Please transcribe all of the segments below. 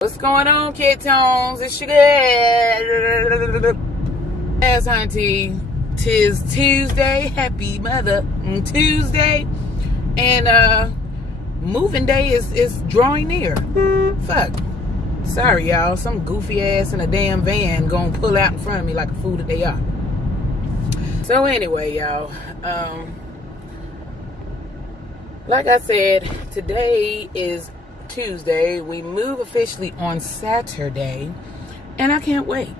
What's going on, kid tones? It's sugar. As auntie, tis Tuesday. Happy Mother Tuesday. And moving day is drawing near. Fuck. Sorry, y'all. Some goofy ass in a damn van gonna pull out in front of me like a fool that they are. So anyway, y'all. Like I said, today is Tuesday. We move officially on Saturday, and I can't wait.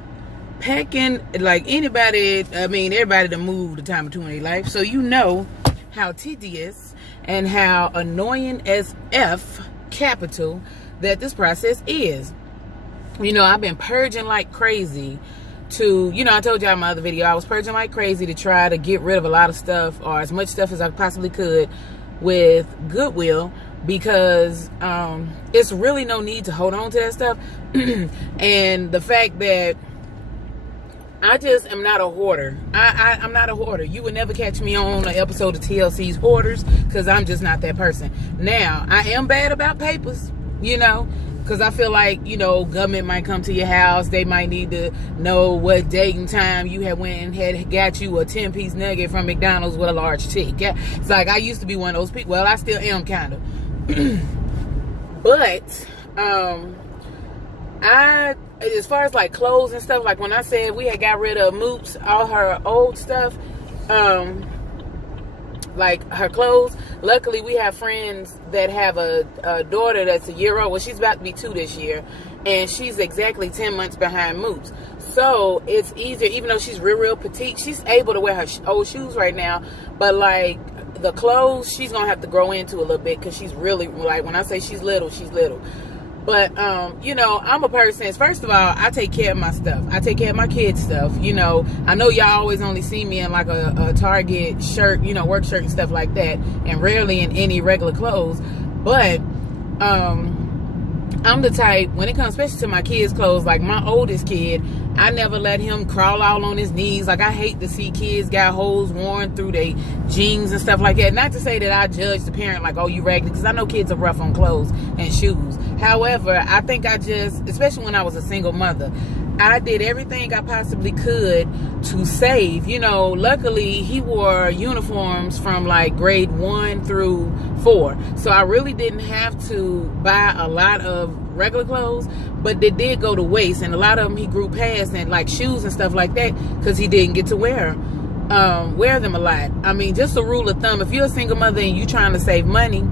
Packing like anybody, everybody to move the time of 20 life, so you know how tedious and how annoying as F capital that this process is. You know, I've been purging like crazy to, I told y'all in my other video, I was purging like crazy to try to get rid of a lot of stuff, or as much stuff as I possibly could, with Goodwill, because it's really no need to hold on to that stuff. And the fact that I just am not a hoarder. I'm not a hoarder. You would never catch me on an episode of TLC's Hoarders, because I'm just not that person. Now, I am bad about papers, because I feel like, government might come to your house. They might need to know what date and time you had went and had got you a 10-piece nugget from McDonald's with a large tick. Yeah? It's like, I used to be one of those people. Well, I still am, kind of. But, as far as like clothes and stuff, like when I said we had got rid of Moops, all her old stuff, like her clothes, luckily we have friends that have a daughter that's a year old. Well, she's about to be 2 this year, and she's exactly 10 months behind Moops. So it's easier, even though she's real petite, she's able to wear her old shoes right now. But like the clothes, she's gonna have to grow into a little bit, because she's really, like, when I say she's little, she's little. But, I'm a person, first of all, I take care of my stuff. I take care of my kids' stuff. I know y'all always only see me in like a Target shirt, work shirt and stuff like that, and rarely in any regular clothes. But, I'm the type, when it comes especially to my kids' clothes, like my oldest kid, I never let him crawl out on his knees. Like, I hate to see kids got holes worn through their jeans and stuff like that. Not to say that I judge the parent like, oh, you raggedy, because I know kids are rough on clothes and shoes. However, I think I just, especially when I was a single mother, I did everything I possibly could to save. Luckily, he wore uniforms from like grade 1 through 4. So I really didn't have to buy a lot of regular clothes, but they did go to waste. And a lot of them he grew past, and like shoes and stuff like that, because he didn't get to wear them a lot. I mean, just a rule of thumb, if you're a single mother and you're trying to save money,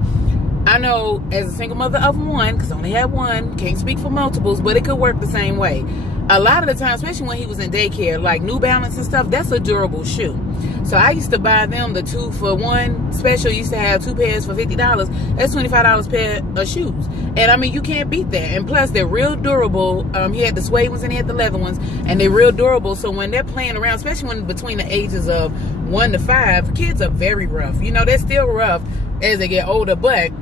I know as a single mother of one, because I only had one, can't speak for multiples, but it could work the same way. A lot of the time, especially when he was in daycare, like New Balance and stuff, that's a durable shoe. So I used to buy them the 2-for-1 special. Used to have 2 pairs for $50. That's $25 pair of shoes. And I mean, you can't beat that. And plus, they're real durable. He had the suede ones and he had the leather ones, and they're real durable. So when they're playing around, especially when between the ages of 1 to 5, kids are very rough. They're still rough as they get older, but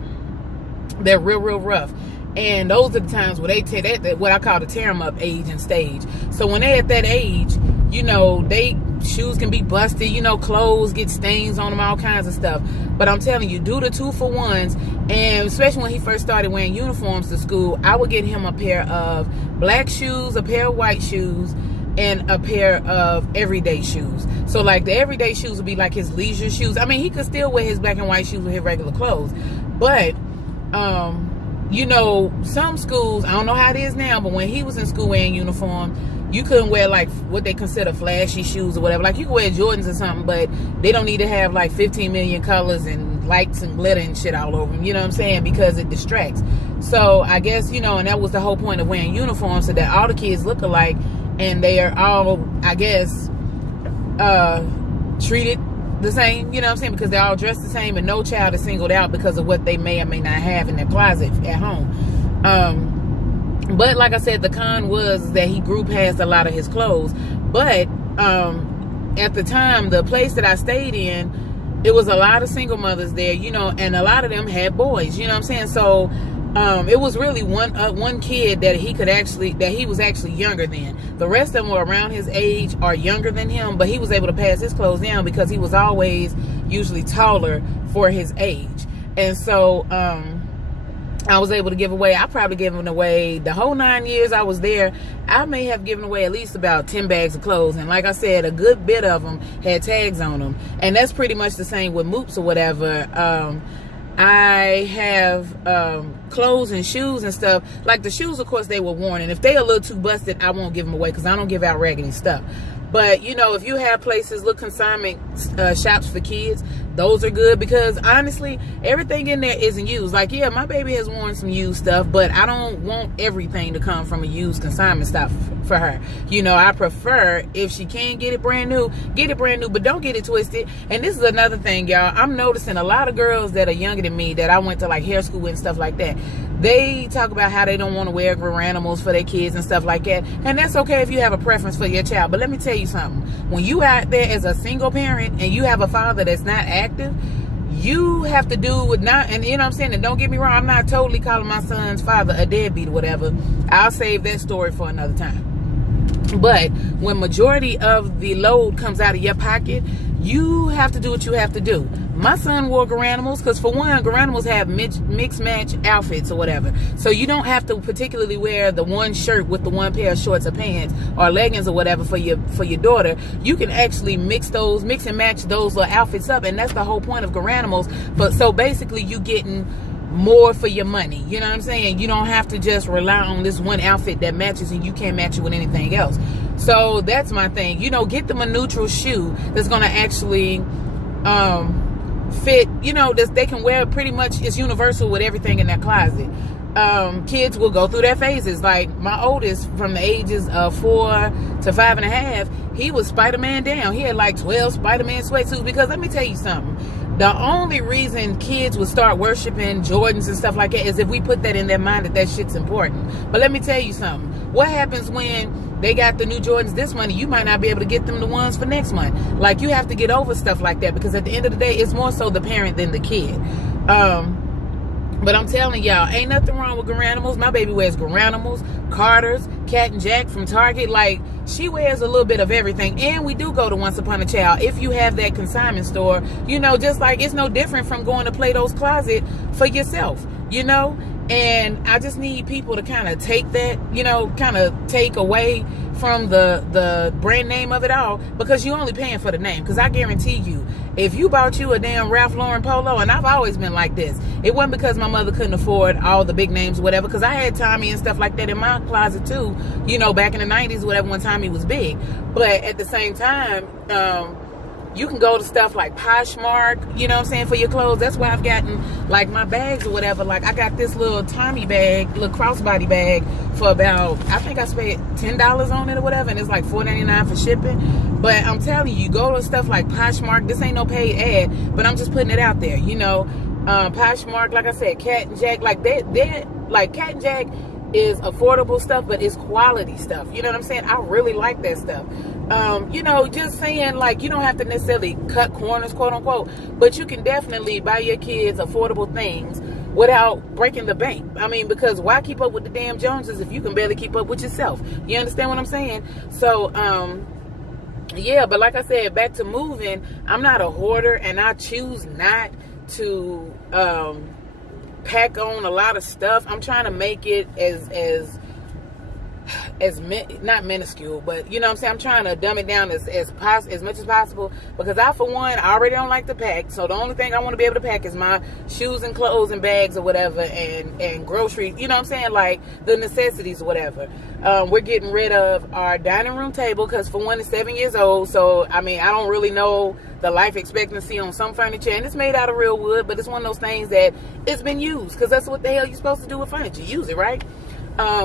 they're real rough. And those are the times where they take that, what I call the tear them up age and stage. So when they at that age, they shoes can be busted, clothes get stains on them, all kinds of stuff. But I'm telling you, do the 2-for-1s, and especially when he first started wearing uniforms to school, I would get him a pair of black shoes, a pair of white shoes, and a pair of everyday shoes. So like the everyday shoes would be like his leisure shoes. I mean, he could still wear his black and white shoes with his regular clothes, but some schools, I don't know how it is now, but when he was in school wearing uniform, you couldn't wear like what they consider flashy shoes or whatever. Like, you could wear Jordans or something, but they don't need to have like 15 million colors and lights and glitter and shit all over them, you know what I'm saying, because it distracts. So I guess, and that was the whole point of wearing uniforms, so that all the kids look alike, and they are all, I guess, treated the same, you know what I'm saying, because they're all dressed the same, and no child is singled out because of what they may or may not have in their closet at home. But like I said, the con was that he grew past a lot of his clothes. But at the time, the place that I stayed in, it was a lot of single mothers there, and a lot of them had boys, you know what I'm saying. So it was really one kid that he was actually younger than. The rest of them were around his age or younger than him, but he was able to pass his clothes down because he was always usually taller for his age. And so I was able to give away, I probably given away the whole 9 years I was there. I may have given away at least about 10 bags of clothes. And like I said, a good bit of them had tags on them. And that's pretty much the same with moops or whatever. I have clothes and shoes and stuff. Like the shoes, of course, they were worn. And if they a little too busted, I won't give them away because I don't give out raggedy stuff. But, you know, if you have places, little consignment shops for kids, those are good because, honestly, everything in there isn't used. Like, yeah, my baby has worn some used stuff, but I don't want everything to come from a used consignment stuff for her. You know, I prefer, if she can get it brand new, but don't get it twisted. And this is another thing, y'all. I'm noticing a lot of girls that are younger than me that I went to, like, hair school with and stuff like that. They talk about how they don't want to wear CARnicles for their kids and stuff like that. And that's okay if you have a preference for your child. But let me tell you something. When you out there as a single parent and you have a father that's not active, you have to do with not, and you know what I'm saying? And don't get me wrong, I'm not totally calling my son's father a deadbeat or whatever. I'll save that story for another time. But when majority of the load comes out of your pocket, you have to do what you have to do. My son wore CARnicles because, for one, CARnicles have mixed match outfits or whatever. So you don't have to particularly wear the one shirt with the one pair of shorts or pants or leggings or whatever for your daughter. You can actually mix and match those little outfits up, and that's the whole point of CARnicles. But so basically, you getting more for your money. You know what I'm saying? You don't have to just rely on this one outfit that matches and you can't match it with anything else. So that's my thing. You know, get them a neutral shoe that's going to actually fit, you know, they can wear pretty much, it's universal with everything in their closet. Kids will go through their phases. Like my oldest, from the ages of 4 to 5.5, he was Spider-Man down. He had like 12 Spider-Man sweatsuits because let me tell you something. The only reason kids would start worshiping Jordans and stuff like that is if we put that in their mind that shit's important. But let me tell you something. What happens when they got the new Jordans this month? You might not be able to get them the ones for next month. Like, you have to get over stuff like that because at the end of the day, it's more so the parent than the kid. But I'm telling y'all, ain't nothing wrong with CARnicles. My baby wears CARnicles, Carter's, Cat and Jack from Target. Like, she wears a little bit of everything. And we do go to Once Upon a Child. If you have that consignment store, you know, just like it's no different from going to Plato's Closet for yourself, you know? And I just need people to kind of take that, you know, kind of take away from the brand name of it all, because you're only paying for the name. Because I guarantee you, if you bought you a damn Ralph Lauren polo, and I've always been like this, it wasn't because my mother couldn't afford all the big names or whatever, because I had Tommy and stuff like that in my closet too, you know, back in the 90s, whatever, when Tommy was big. But at the same time, you can go to stuff like Poshmark, you know what I'm saying, for your clothes. That's why I've gotten, like, my bags or whatever. Like, I got this little Tommy bag, little crossbody bag for about, I think I spent $10 on it or whatever, and it's like $4.99 for shipping. But I'm telling you, go to stuff like Poshmark. This ain't no paid ad, but I'm just putting it out there, you know. Poshmark, like I said, Cat and Jack, like, they're like, Cat and Jack is affordable stuff, but it's quality stuff. You know what I'm saying? I really like that stuff. You know, just saying, like, you don't have to necessarily cut corners, quote unquote, but you can definitely buy your kids affordable things without breaking the bank. I mean, because why keep up with the damn Joneses if you can barely keep up with yourself? You understand what I'm saying? So, yeah, but like I said, back to moving, I'm not a hoarder, and I choose not to pack on a lot of stuff. I'm trying to make it as not minuscule, but you know what I'm saying, I'm trying to dumb it down as much as possible, because I, for one, I already don't like to pack. So the only thing I want to be able to pack is my shoes and clothes and bags or whatever, and groceries, you know what I'm saying, like the necessities or whatever. We're getting rid of our dining room table because, for one, it's 7 years old. So I mean, I don't really know the life expectancy on some furniture, and it's made out of real wood, but it's one of those things that it's been used, because that's what the hell you're supposed to do with furniture, use it, right?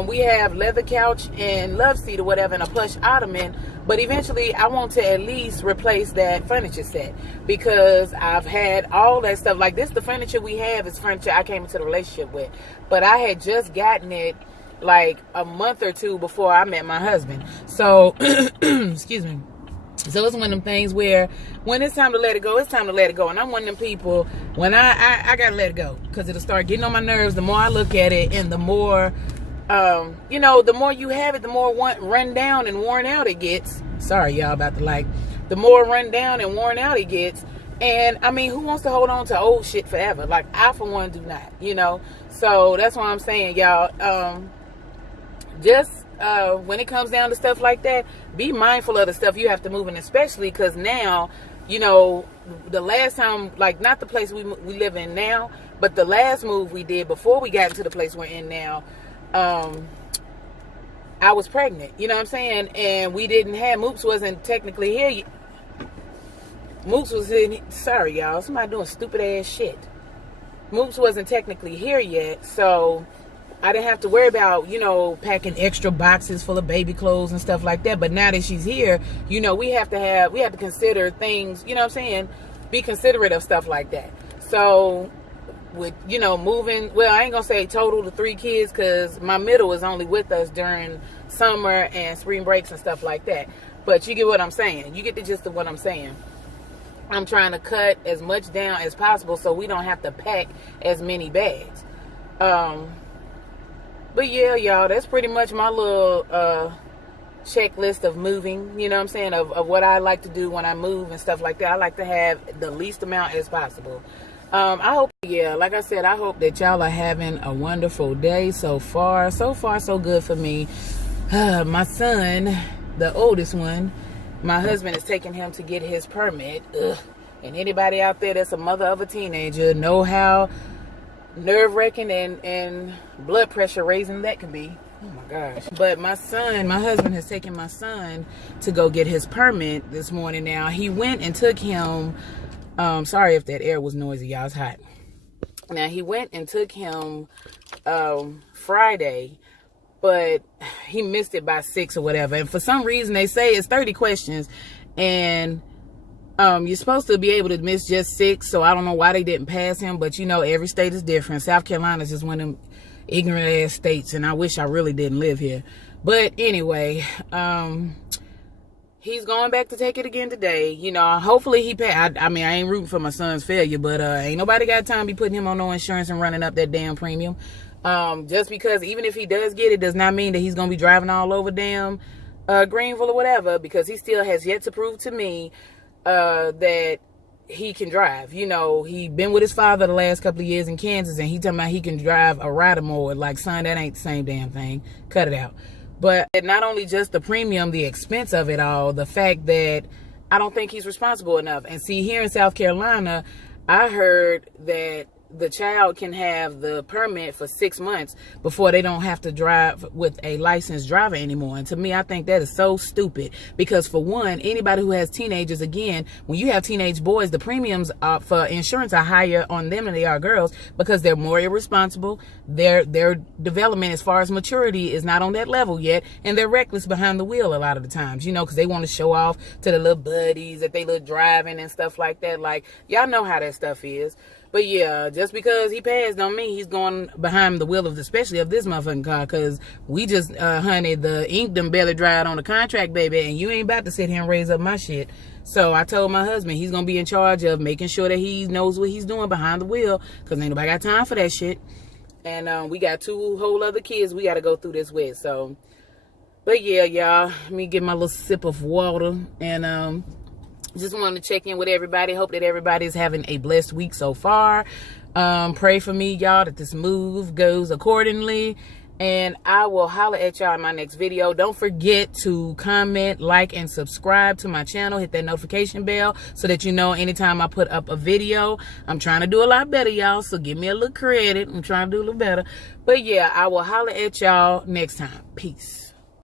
We have leather couch and love seat or whatever, and a plush ottoman. But eventually, I want to at least replace that furniture set, because I've had all that stuff. Like this, the furniture we have is furniture I came into the relationship with. But I had just gotten it like a month or two before I met my husband. So, excuse me. So it's one of them things where when it's time to let it go, it's time to let it go. And I'm one of them people, when I gotta let it go, because it'll start getting on my nerves the more I look at it, and the more... you know, the more you have it, the more run down and worn out it gets. Sorry, y'all, about the light. The more run down and worn out it gets. And I mean, who wants to hold on to old shit forever? Like, I for one do not, you know. So that's why I'm saying, y'all, just when it comes down to stuff like that, be mindful of the stuff you have to move in, especially because now, you know, the last time, like, not the place we live in now, but the last move we did before we got into the place we're in now, I was pregnant, you know what I'm saying? And we didn't have, Moops wasn't technically here yet. Moops was in, sorry y'all, somebody doing stupid ass shit. Moops wasn't technically here yet, so I didn't have to worry about, you know, packing extra boxes full of baby clothes and stuff like that. But now that she's here, you know, we have to consider things, you know what I'm saying? Be considerate of stuff like that. So with, you know, moving, well, I ain't gonna say total to 3 kids because my middle is only with us during summer and spring breaks and stuff like that. But you get what I'm saying. You get the gist of what I'm saying. I'm trying to cut as much down as possible so we don't have to pack as many bags. But yeah, y'all, that's pretty much my little checklist of moving, you know what I'm saying, of what I like to do when I move and stuff like that. I like to have the least amount as possible. I hope, yeah, like I said, I hope that y'all are having a wonderful day so far. So far, so good for me. My son, the oldest one, my husband is taking him to get his permit. Ugh. And anybody out there that's a mother of a teenager know how nerve-wracking and blood pressure raising that can be. Oh my gosh. But my husband has taken my son to go get his permit this morning. Now he went and took him, sorry if that air was noisy, y'all, it's hot. Now he went and took him Friday, but he missed it by 6 or whatever. And for some reason they say it's 30 questions and you're supposed to be able to miss just 6, so I don't know why they didn't pass him, but you know, every state is different. South Carolina is just one of them ignorant ass states, and I wish I really didn't live here. But anyway, he's going back to take it again today. You know, hopefully he pass. I mean, I ain't rooting for my son's failure, but ain't nobody got time to be putting him on no insurance and running up that damn premium. Just because even if he does get it, does not mean that he's gonna be driving all over damn Greenville or whatever, because he still has yet to prove to me that he can drive. You know, he been with his father the last couple of years in Kansas, and he talking about he can drive a rider more. Like, son, that ain't the same damn thing. Cut it out. But not only just the premium, the expense of it all, the fact that I don't think he's responsible enough. And see, here in South Carolina, I heard that the child can have the permit for 6 months before they don't have to drive with a licensed driver anymore. And to me, I think that is so stupid, because for one, anybody who has teenagers, again, when you have teenage boys, the premiums for insurance are higher on them than they are girls, because they're more irresponsible. Their development as far as maturity is not on that level yet, and they're reckless behind the wheel a lot of the times, you know, because they want to show off to the little buddies that they look driving and stuff like that. Like, y'all know how that stuff is. But yeah, just because he passed don't mean he's going behind the wheel of, especially of this motherfucking car, because we just, honey, the ink done barely dried on the contract, baby, and you ain't about to sit here and raise up my shit. So I told my husband he's going to be in charge of making sure that he knows what he's doing behind the wheel, because ain't nobody got time for that shit. And we got 2 whole other kids we got to go through this with. So, but yeah, y'all, let me get my little sip of water, and just wanted to check in with everybody. Hope that everybody is having a blessed week so far. Pray for me, y'all, that this move goes accordingly. And I will holler at y'all in my next video. Don't forget to comment, like, and subscribe to my channel. Hit that notification bell so that you know anytime I put up a video. I'm trying to do a lot better, y'all, so give me a little credit. I'm trying to do a little better. But yeah, I will holler at y'all next time. Peace.